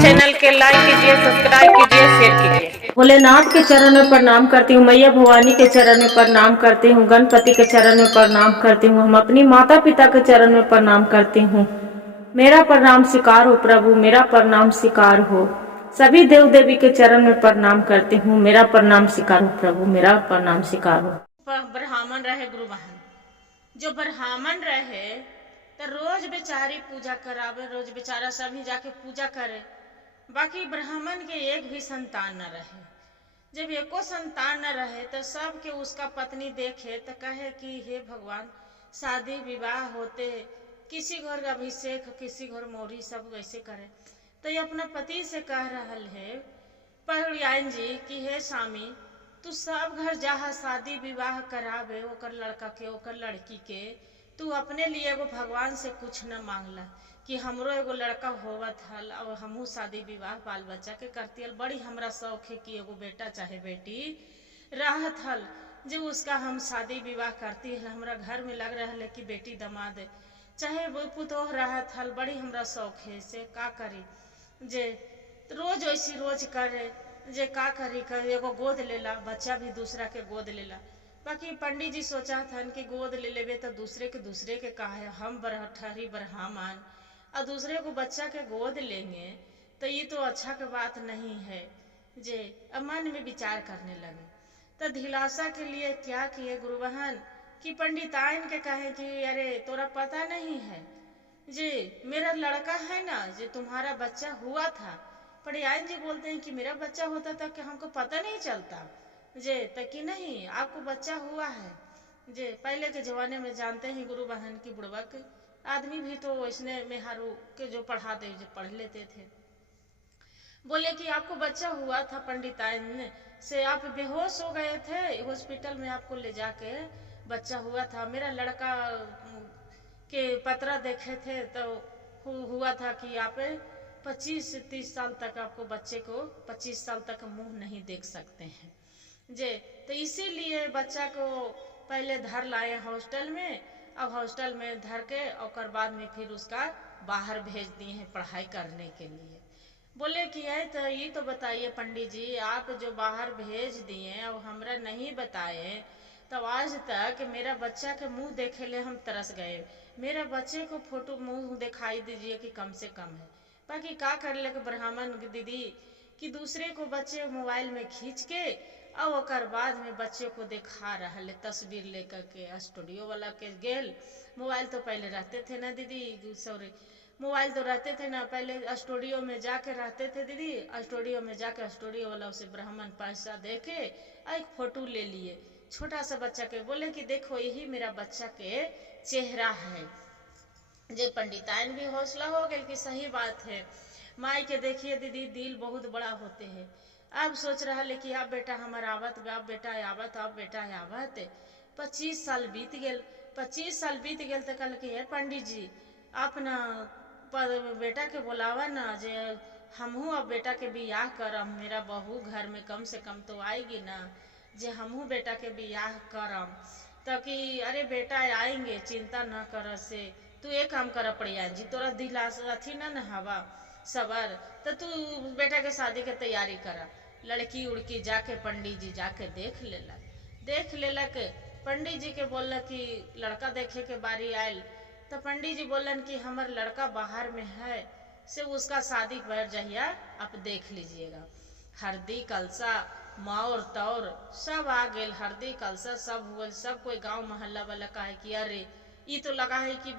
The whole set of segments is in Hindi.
चैनल के लाइक कीजिए, सब्सक्राइब कीजिए, शेयर कीजिए। भोलेनाथ के चरण में प्रणाम करती हूँ, मैया भवानी के चरण में प्रणाम करती हूँ, गणपति के चरण में प्रणाम करती हूँ, हम अपनी माता पिता के चरण में प्रणाम करती हूँ। मेरा प्रणाम स्वीकार हो प्रभु, मेरा प्रणाम स्वीकार हो। सभी देव देवी के चरण में प्रणाम करती हूँ, मेरा प्रणाम स्वीकार हो प्रभु, मेरा प्रणाम स्वीकार हो। ब्राह्मण रहे गुरु बहन, जो ब्राह्मण रहे तो रोज बेचारी पूजा करावे, रोज बेचारा सभी जाके पूजा करे। बाकी ब्राह्मण के एक भी संतान न रहे। जब एको संतान न रहे तो सब के उसका पत्नी देखे तो कहे कि हे भगवान, शादी विवाह होते किसी घर का अभिषेक, किसी घर मोरी, सब वैसे करे। तो ये अपना पति से कह रहा है पहलयान जी कि हे स्वामी, तू सब घर जहाँ शादी विवाह करावे ओकर लड़का के, ओकर लड़की के, तू अपने लिए एगो भगवान से कुछ न मांगला कि हमरो एगो लड़का होवत हल और हमहू शादी विवाह बाल बच्चा के करती हल। बड़ी हमरा शौक है कि एगो बेटा चाहे बेटी रहत हल, जो उसका हम शादी विवाह करती हल। हमरा घर में लग रहा है कि बेटी दमाद चाहे वो पुतोह रहत हल, बड़ी हमरा शौक है से का करी। जे रोज वैसी रोज करे, जे का करी कर एगो गोद लेला, बच्चा भी दूसरा के गोद लेला। बाकी पंडित जी सोचा था कि गोद ले लेवे तो दूसरे के कहा है हम ठहरी ब्राह्मण और दूसरे को बच्चा के गोद लेंगे तो ये तो अच्छा की बात नहीं है। जे अब मन में विचार करने लगे तो दिलासा के लिए क्या किए गुरु बहन कि पंडिताइन के कहे कि अरे तोरा पता नहीं है जी, मेरा लड़का है ना, जो तुम्हारा बच्चा हुआ था। पंडिताइन जी बोलते हैं कि मेरा बच्चा होता था कि हमको पता नहीं चलता जे तक कि नहीं आपको बच्चा हुआ है। जे पहले के जमाने में जानते हैं गुरु बहन की बुड़बक आदमी भी तो वैसने मेहारू के जो पढ़ाते जो पढ़ लेते थे। बोले कि आपको बच्चा हुआ था पंडिताइन से, आप बेहोश हो गए थे, हॉस्पिटल में आपको ले जाके बच्चा हुआ था। मेरा लड़का के पतरा देखे थे तो हुआ था कि आप 25 से 30 साल तक आपको बच्चे को 25 साल तक मुंह नहीं देख सकते हैं जे। तो इसीलिए बच्चा को पहले धर लाए हॉस्टल में, अब हॉस्टल में धर के और बाद में फिर उसका बाहर भेज दिए हैं पढ़ाई करने के लिए। बोले कि है तो ये तो बताइए पंडित जी, आप जो बाहर भेज दिए और हमरा नहीं बताए तो आज तक मेरा बच्चा के मुंह देखे ले हम तरस गए। मेरा बच्चे को फोटो मुंह दिखाई दीजिए कि कम से कम है। बाकी का कर ले ब्राह्मण दीदी कि दूसरे को बच्चे मोबाइल में खींच के और ओकर बाद में बच्चे को दिखा रहा है तस्वीर लेकर के स्टूडियो वाला के गेल। मोबाइल तो पहले रहते थे ना दीदी, सॉरी मोबाइल तो रहते थे ना, पहले स्टूडियो में जाके रहते थे दीदी। स्टूडियो में जाकर स्टूडियो वाला उसे ब्राह्मण पैसा दे के एक फोटो ले लिए छोटा सा बच्चा के, बोले कि देखो यही मेरा बच्चा के चेहरा है। जे पंडिताइन भी हौसला हो गए कि सही बात है। माई के देखिए दीदी दिल बहुत बड़ा होते हैं। अब सोच रहा है कि अब बेटा हमारा आवत, अब बेटा आवत, अब बेटा आवत। 25 साल बीत गए, 25 साल बीत गए तो कल के है पंडित जी अपना बेटा के बोलावा ना, जे हमहू अब बेटा के बियाह करम, मेरा बहू घर में कम से कम तो आएगी ना, जे हमहू बेटा के बियाह करम। तो कि अरे बेटा आएंगे चिंता न कर से, तू एक काम कर पड़िया जी, तोरा दिलास अथी न हवा सबर, तो तू बेटा के शादी के तैयारी करा। लड़की उड़की जाके पंडित जी जाके देख लेलक। पंडित जी के बोल कि लड़का देखे के बारी आयल तो पंडित जी बोलन कि हमार लड़का बाहर में है से उसका शादी कर जहिया आप देख लीजिएगा। हल्दी कलसा मौर तौर सब आ गए, हल्दी कलसा सब हुआ, सब कोई गांव मोहल्ला वाला कहा कि अरे ये तो लगा है कि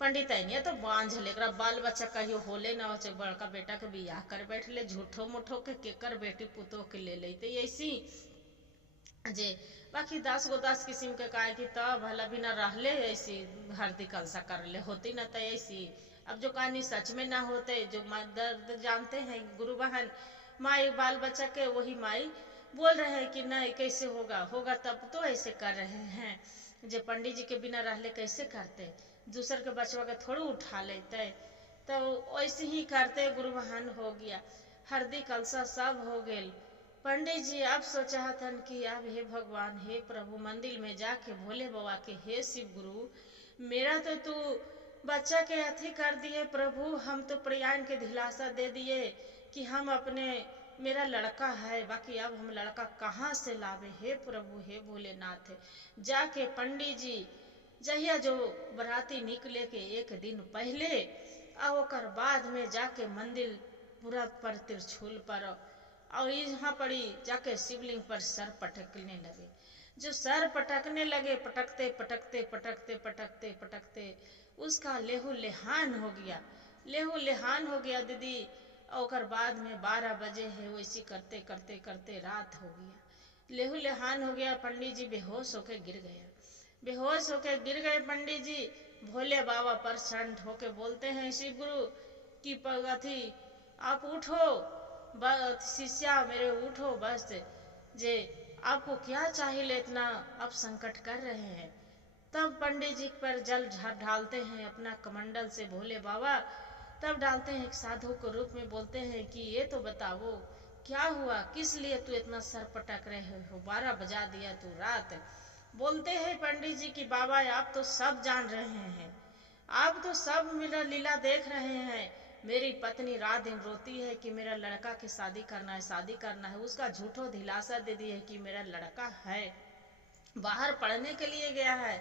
पंडित है तो बांझ ले बाल बच्चा कहियो होले ना हो, बड़का बेटा के बियाह कर बैठ ले झूठो मुठो के केकर बेटी पुतो के ले लेते ऐसी जे। बाकी 10 गो 10 किस्म के कहा कि तब भला भी ना रहले ऐसी हल्दी कलसा कर ले होती ना तो ऐसी। अब जो कहानी सच में ना होते, जो दर्द जानते हैं गुरु बहन माई बाल बच्चा के, वही माई बोल रहे हैं कि नहीं कैसे होगा तब तो ऐसे कर रहे हैं। जे पंडित जी के बिना रहले कैसे करते, दूसर के बचवा के थोड़ी उठा लेते, तो ऐसे ही करते गुरु बहन हो गया। हल्दी कलसा सब हो गए। पंडित जी अब सोचा हथन कि अब हे भगवान हे प्रभु मंदिर में जाके भोले बाबा के हे शिव गुरु, मेरा तो तू बच्चा के अथी कर दिए प्रभु, हम तो प्रियान के दिलासा दे दिए कि हम अपने, मेरा लड़का है, बाकी अब हम लड़का कहाँ से लावे। हे प्रभु, हे भोलेनाथ, जाके पंडित जी जहिया जो बराती निकले के एक दिन पहले और ओकर बाद में जाके मंदिर पूरा पर त्रिशूल पर और यहाँ पड़ी जाके शिवलिंग पर सर पटकने लगे। जो सर पटकने लगे, पटकते पटकते पटकते पटकते पटकते उसका लेहू लेहान हो गया, लेहू लेहान हो गया दीदी। और बाद में 12 बजे है वैसी करते करते करते रात हो गया, लेहू लेहान हो गया। पंडित जी बेहोश होके गिर गया, बेहोश होके गिर गए पंडित जी। भोले बाबा प्रसन्न होके बोलते हैं शिव गुरु की अथी आप उठो, शिष्या मेरे उठो, बस जे आपको क्या चाहिए, इतना आप संकट कर रहे हैं। तब पंडित जी पर जल ढालते हैं अपना कमंडल से भोले बाबा, तब डालते हैं एक साधु के रूप में, बोलते हैं कि ये तो बताओ क्या हुआ, किस लिए तू इतना सर पटक रहे हो, 12 बजा दिया तू रात। बोलते हैं पंडित जी कि बाबा आप तो सब जान रहे हैं, आप तो सब मेरा लीला देख रहे हैं। मेरी पत्नी रात दिन रोती है कि मेरा लड़का की शादी करना है, शादी करना है। उसका झूठो दिलासा दे दिए कि मेरा लड़का है, बाहर पढ़ने के लिए गया है।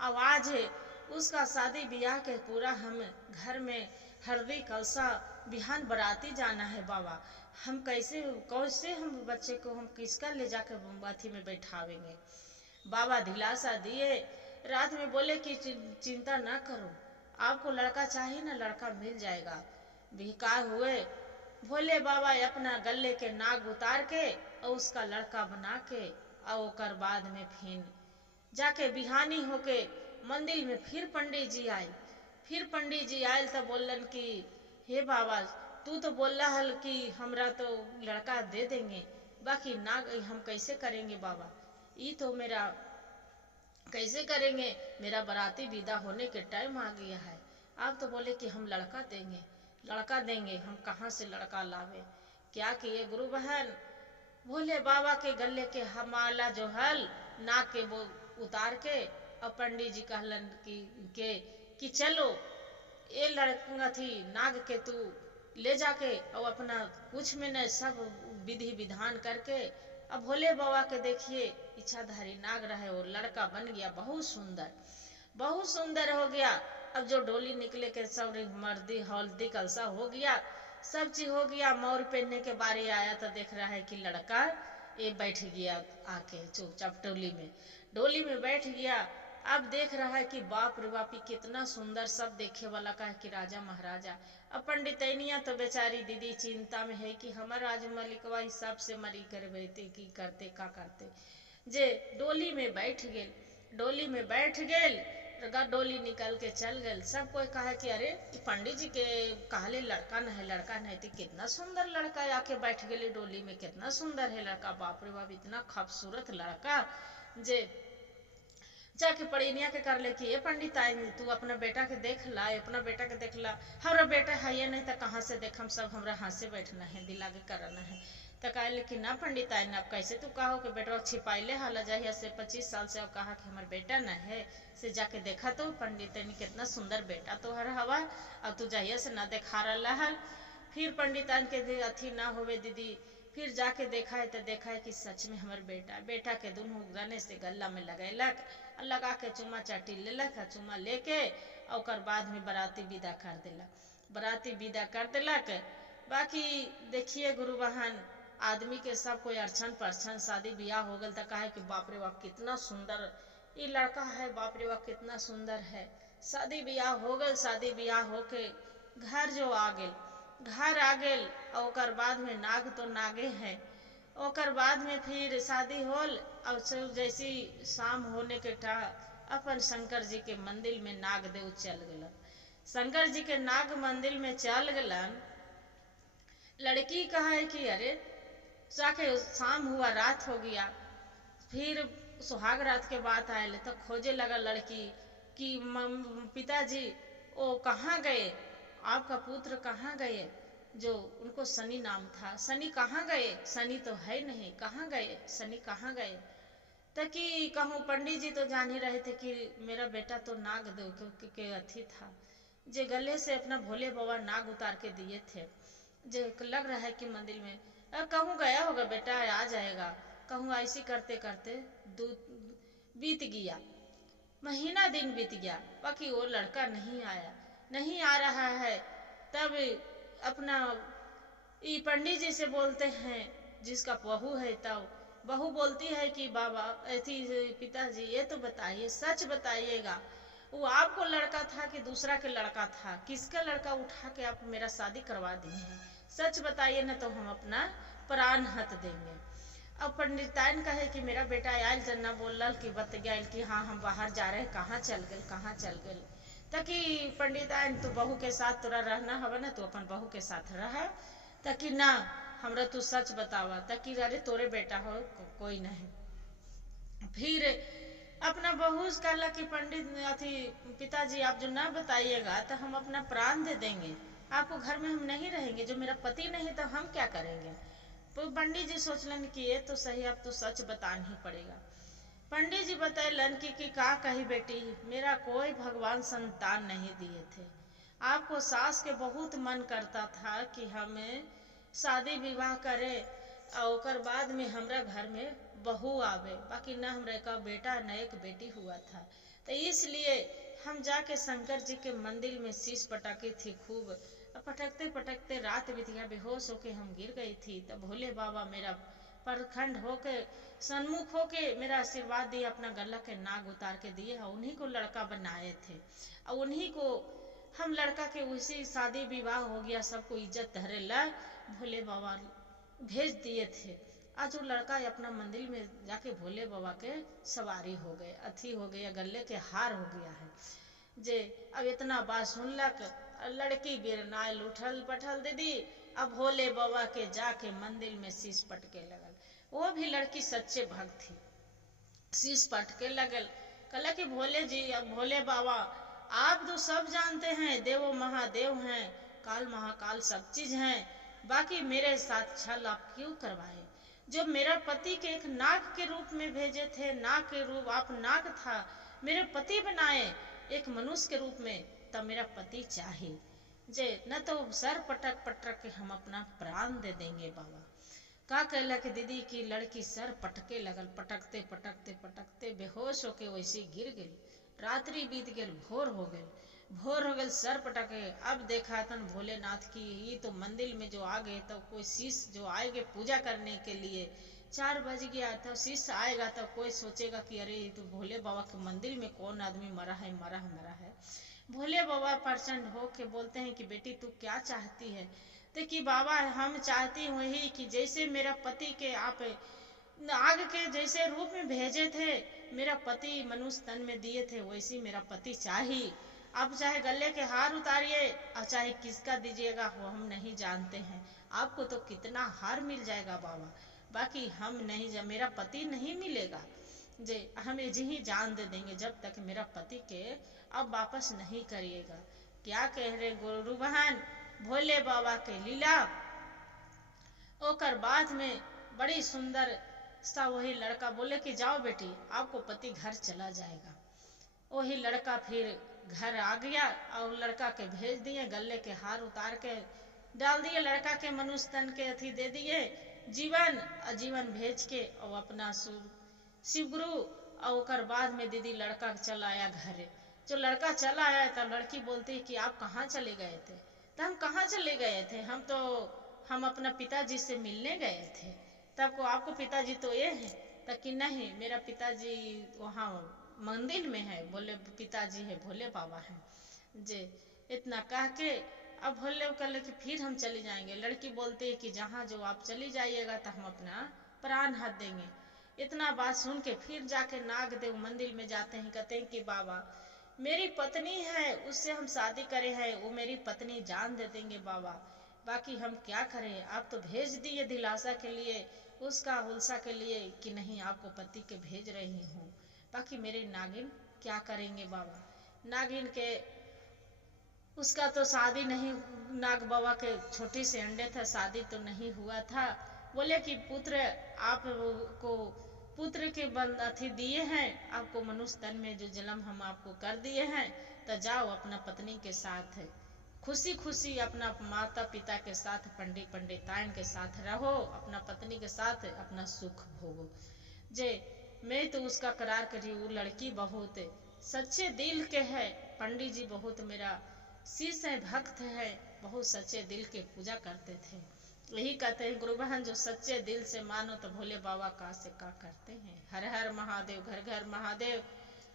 आवाज है उसका शादी ब्याह के पूरा हम घर में हल्दी कलसा बिहान बराती जाना है बाबा, हम कैसे कैसे हम बच्चे को हम किसका ले जाकर अथी में बैठावेंगे। बाबा दिलासा दिए, रात में बोले कि चिंता ना करो, आपको लड़का चाहिए ना, लड़का मिल जाएगा। भिकार हुए भोले बाबा अपना गले के नाग उतार के और उसका लड़का बना के और बाद में फिर जाके बिहानी होके मंदिर में फिर पंडित जी आए। फिर पंडित जी आए तो बोलन कि हे बाबा तू तो बोल रहा है कि हमरा तो लड़का दे देंगे, बाकी नाग हम कैसे करेंगे बाबा, ये तो मेरा कैसे करेंगे, मेरा बराती विदा होने के टाइम आ गया है। आप तो बोले कि हम लड़का देंगे, लड़का देंगे, हम कहाँ से लड़का लावे। क्या किए गुरु बहन, भोले बाबा के गले के हमाला जो हल नाक के वो उतार के और पंडित जी कहलन कि चलो ये लड़का थी नाग के तू ले जाके और अपना कुछ में न सब विधि विधान करके। अब भोले बाबा के देखिए इच्छाधारी नाग रहे और लड़का बन गया, बहुत सुंदर हो गया। अब जो डोली निकले के सब मर्दी हल्दी कलसा हो गया, सब चीज हो गया। मोर पहनने के बारे आया तो देख रहा है कि लड़का ये बैठ गया आके चुपचाप डोली में बैठ गया। अब देख रहा है कि बाप रे बाप कितना सुंदर, सब देखे वाला का है कि राजा महाराजा। अब पंडितैनिया तो बेचारी दीदी चिंता में है कि हमार राज मलिकवा हिसाब से मरी करते की करते का करते। जे डोली में बैठ गेल, डोली में बैठ गेल, डोली निकल के चल गए। सब कोई कहा कि अरे पंडित जी के कहले लड़का न है, लड़का नहीं, तो कितना सुंदर लड़का आके बैठ गए डोली में, कितना सुंदर है लड़का, बाप रे बाप इतना खूबसूरत लड़का। जे जाके पड़िनिया के कर ले कि ये पंडित आई तू अपना बेटा के देख ला, अपना बेटा के देख ला। हमारा बेटा है ये नहीं तो कहाँ से देख, हम सब हमरा हाथ से बैठना है, दिला के करना है। तो कह ले कि ना पंडित आई ना, कैसे तू कहो कि बेटा छिपाइले हाला जाहिया से 25 साल से, और कहा कि हमारा बेटा न है, से जाके देखा तो पंडित कितना सुंदर बेटा तो हर हवा, अब तू जाहिया से ना देखा रहा है। फिर पंडितान के अथी ना होवे दीदी, फिर जाके देखा है तो देखा है कि सच में हमारे बेटा के दोनों गने से गला में लगेलक, लगा के चुमा चाटी लेलक, चुमा लेके और बाद में बराती विदा कर दिलक, बराती विदा कर दिलक। बाकी देखिए गुरु बहन, आदमी के सब कोई अर्छन परछन शादी ब्याह हो गल तो कहा कि बाप रे बाप कितना सुंदर ये लड़का है, बाप रे बाप कितना सुंदर है। शादी ब्याह हो गल, शादी ब्याह होके घर जो आ गेल, घर आ गेल और बाद में नाग तो नागे है। और बाद में फिर शादी होल और जैसी शाम होने के टा अपन शंकर जी के मंदिर में नाग देव चल गलन। शंकर जी के नाग मंदिर में चल गलन। लड़की कहा है कि अरे जाके शाम हुआ, रात हो गया। फिर सुहाग रात के बाद आए तो खोजे लगा लड़की कि पिताजी ओ कहाँ गए, आपका पुत्र कहाँ गए, जो उनको सनी नाम था, सनी कहाँ गए, सनी तो है नहीं, कहाँ गए, सनी कहाँ गए। ताकि कहूँ पंडित जी तो जान ही रहे थे कि मेरा बेटा तो नाग देव के अथी था, जे गले से अपना भोले बाबा नाग उतार के दिए थे। जे लग रहा है कि मंदिर में कहूँ गया होगा बेटा, आ जाएगा। कहूँ ऐसी करते करते बीत गया, महीना दिन बीत गया, बाकी वो लड़का नहीं आया, नहीं आ रहा है। तब अपना ये पंडित जी से बोलते हैं, जिसका बहू है, तब बहू बोलती है कि बाबा ऐसी पिताजी ये तो बताइए, सच बताइएगा, वो आपको लड़का था कि दूसरा के लड़का था? किसका लड़का उठा के आप मेरा शादी करवा दिए हैं? सच बताइए न तो हम अपना प्राण हत देंगे। अब पंडिताइन कहे कि मेरा बेटा आयल जना बोलल कि बत गया कि हाँ हम बाहर जा रहे, कहाँ चल गए, कहाँ चल गए? ताकि पंडिताइन तो बहू के साथ तोरा रहना हवा ना, तो अपन बहू के साथ रह, ताकि ना हमरा तू सच बतावा, ताकि अरे तोरे बेटा हो कोई नहीं। फिर अपना बहू कहला कि पंडित अथी पिताजी आप जो ना बताइएगा तो हम अपना प्राण दे देंगे, आपको घर में हम नहीं रहेंगे, जो मेरा पति नहीं तो हम क्या करेंगे? तो पंडित जी सोचलन कि ये तो सही, अब तो सच बताना ही पड़ेगा। पंडित जी बतैलन कि का कही बेटी, मेरा कोई भगवान संतान नहीं दिए थे। आपको सास के बहुत मन करता था कि हमें शादी विवाह करे और बाद में हमरा घर में बहू आवे, बाकी न हमरा का बेटा न एक बेटी हुआ था। तो इसलिए हम जाके शंकर जी के मंदिर में शीश पटाकी थी खूब, पटकते पटकते रात बीत गया, बेहोश होके हम गिर गई थी। तब भोले बाबा मेरा परखंड होके सन्मुख होके मेरा आशीर्वाद दिए, अपना गला के नाग उतार के दिए और उन्हीं को लड़का बनाए थे और उन्हीं को हम लड़का के उसी शादी विवाह हो गया, सबको इज्जत धरे ला भोले बाबा भेज दिए थे। आज वो लड़का अपना मंदिर में जाके भोले बाबा के सवारी हो गए, अथी हो गया, गले के हार हो गया है। जे अब इतना बात सुनलक, लड़की बिरनाइल उठल पठल दीदी, अब भोले बाबा के जाके मंदिर में शीश पटके लगल। वो भी लड़की सच्चे भक्त थी, शीश पटके लगल, कहला कि भोले जी, अब भोले बाबा आप तो सब जानते हैं, देवो महादेव हैं, काल महाकाल सब चीज हैं, बाकी मेरे साथ छल आप क्यों करवाए? जो मेरा पति के एक नाग के रूप में भेजे थे, नाग के रूप, आप नाग था, मेरे पति बनाए एक मनुष्य के रूप में, तब मेरा पति चाहे जे न तो सर पटक पटक के हम अपना प्राण दे देंगे बाबा। का कहला कि दीदी की लड़की सर पटके लगल, पटकते पटकते पटकते बेहोश होके वैसे गिर गई। रात्रि बीत गई, भोर हो गई, सर पटके। अब देखा तन भोलेनाथ की, ये तो मंदिर में जो आ गए, तो कोई शीश जो आएंगे पूजा करने के लिए, 4 बज गया, तो शीश आएगा तो कोई सोचेगा कि अरे ये तो भोले बाबा के मंदिर में कौन आदमी मरा है। भोले बाबा प्रचंड हो के बोलते हैं कि बेटी तू क्या चाहती है? तो कि बाबा हम चाहती हूँ ही कि जैसे मेरा पति के आप आग के जैसे रूप में भेजे थे, मेरा पति मनुष्य तन में दिए थे, वैसी मेरा पति चाहिए। आप चाहे गले के हार उतारिए और चाहे किसका दीजिएगा वो हम नहीं जानते हैं, आपको तो कितना हार मिल जाएगा बाबा, बाकी हम नहीं, जब मेरा पति नहीं मिलेगा जे हम जी ही जान दे देंगे, जब तक मेरा पति के अब वापस नहीं करिएगा। क्या कह रहे गुरु बहन, भोले बाबा के लीला। ओकर बाद में बड़ी सुंदर सा वही लड़का बोले कि जाओ बेटी, आपको पति घर चला जाएगा। वही लड़का फिर घर आ गया और लड़का के भेज दिए, गले के हार उतार के डाल दिए, लड़का के मनुष्य तन के अथी दे दिए, जीवन अजीवन भेज के और अपना शिव गुरु। और ओकर बाद में दीदी लड़का चला आया घरे। जो लड़का चला आया तो लड़की बोलती है कि आप कहाँ चले गए थे? तो हम कहाँ चले गए थे, हम अपना पिताजी से मिलने गए थे। तब को आपको पिताजी तो ये है? तब कि नहीं, मेरा पिताजी वहाँ मंदिर में है, बोले पिताजी है भोले बाबा हैं जे। इतना कह के अब भोले कहले कि फिर हम चले जाएंगे। लड़की बोलती है कि जहाँ जो आप चली जाइएगा तो हम अपना प्राण हाथ देंगे। इतना बात सुन के फिर जाके नागदेव मंदिर में जाते हैं, कहते हैं कि बाबा मेरी पत्नी है, उससे हम शादी करे हैं, वो मेरी पत्नी जान दे देंगे बाबा, बाकी हम क्या करें? आप तो भेज दिए दिलासा के लिए, उसका हुलसा के लिए कि नहीं आपको पति के भेज रही हूँ, बाकी मेरे नागिन क्या करेंगे बाबा? नागिन के उसका तो शादी नहीं, नाग बाबा के छोटे से अंडे था, शादी तो नहीं हुआ था। बोले कि पुत्र आपको पुत्र के बंद अथी दिए हैं, आपको मनुष्य तन में जो जन्म हम आपको कर दिए हैं, तो जाओ अपना पत्नी के साथ खुशी खुशी अपना माता पिता के साथ पंडित पंडिताइन के साथ रहो, अपना पत्नी के साथ अपना सुख भोगो। जे मैं तो उसका करार करी, वो लड़की बहुत सच्चे दिल के है, पंडित जी बहुत मेरा शिष्य है, भक्त है, बहुत सच्चे दिल के पूजा करते थे। यही कहते हैं गुरु बहन, जो सच्चे दिल से मानो तो भोले बाबा का से का करते हैं। हर हर महादेव, घर घर महादेव।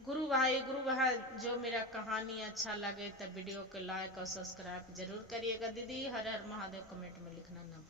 गुरु भाई गुरु बहन, जो मेरा कहानी अच्छा लगे तो वीडियो को लाइक और सब्सक्राइब जरूर करिएगा दीदी। हर हर महादेव कमेंट में लिखना ना